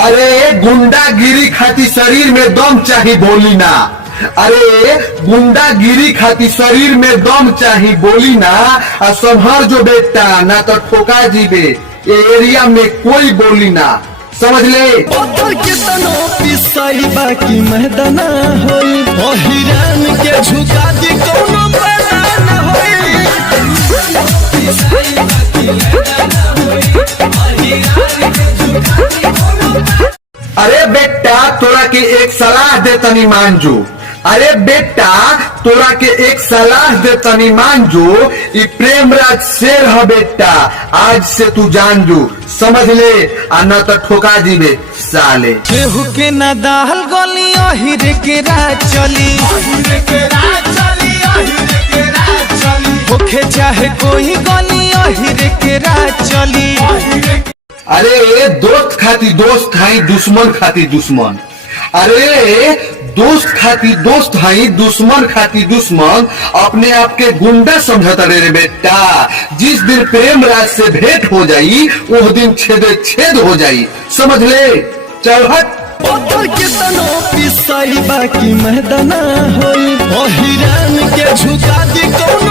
अरे गुंडागिरी खाती शरीर में दम चाही बोली ना। अरे गुंडागिरी खाती शरीर में दम चाही बोली ना। आ संभर जो बेटा ना तो ठोका जीबे। ये एरिया में कोई बोली ना, समझ ले। बाकी मैदाना होई हिरान के झुका दी कोनो बना होई। अरे बेटा तोरा के एक सलाह दे तनी मान जो। अरे बेटा तोरा के एक सलाह दे तनी मान जो। ई प्रेमराज शेर है बेटा, आज से तू जान जो, समझ ले। आ न तो ठोका जीबे साले। केहू के ना दाल गली अहिर के राज चली। होखे चाहे कोई गली अहिर के राज चली। अरे दोस्त खाती दोस्त हाई दुश्मन खाती दुश्मन। अरे दोस्त खाती दोस्त हाई दुश्मन खाती दुश्मन। अपने आप के गुंडा समझता रे बेटा। जिस दिन प्रेमराज से भेंट हो जाई उस दिन छेदे छेद हो जाई, समझ ले। चल हट। बाकी मैदाना होई हिरान के झुका दी कोनो